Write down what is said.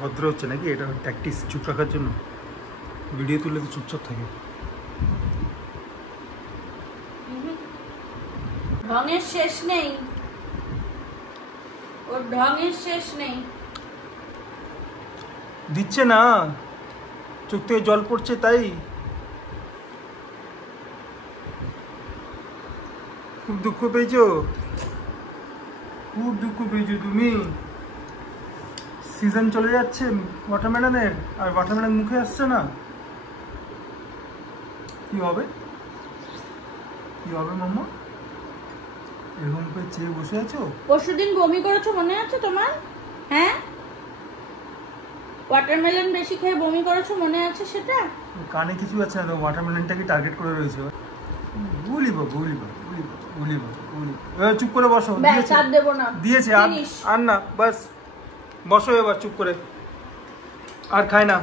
ভদ্র হচ্ছে নাকি? এটা ট্যাকটিস চুপ রাখার জন্য। ভিডিও তুললে তো চুপচাপ থাকে। ঢঙের শেষ নেই, ওর ঢঙের শেষ নেই। দিচ্ছে না, চোখ থেকে জল পড়ছে তাই। খুব দুঃখ পেয়েছো, খুব দুঃখ পেয়েছো তুমি। সিজন চলে যাচ্ছে ওয়াটারমেলনের, আর ওয়াটারমেলন মুখে আসছে না। কি হবে, কি হবে মাম্মা? এরকম করে চেয়ে বসে আছো? পরশুদিন বমি করেছো মনে আছে তোমার? হ্যাঁ, ওয়াটারমেলন বেশি খেয়ে বমি করেছো মনে আছে সেটা? কানে কিছু আছে না তো, ওয়াটারমেলনটাকে টার্গেট করে রয়েছে। গুলিবা গুলিবা গুলিবা গুলিবা গুলিবা। চুপ করে বসো। ব্যাস আর দেবো না, দিয়েছে আর না, বাস বসো এবার চুপ করে। আর খায় না।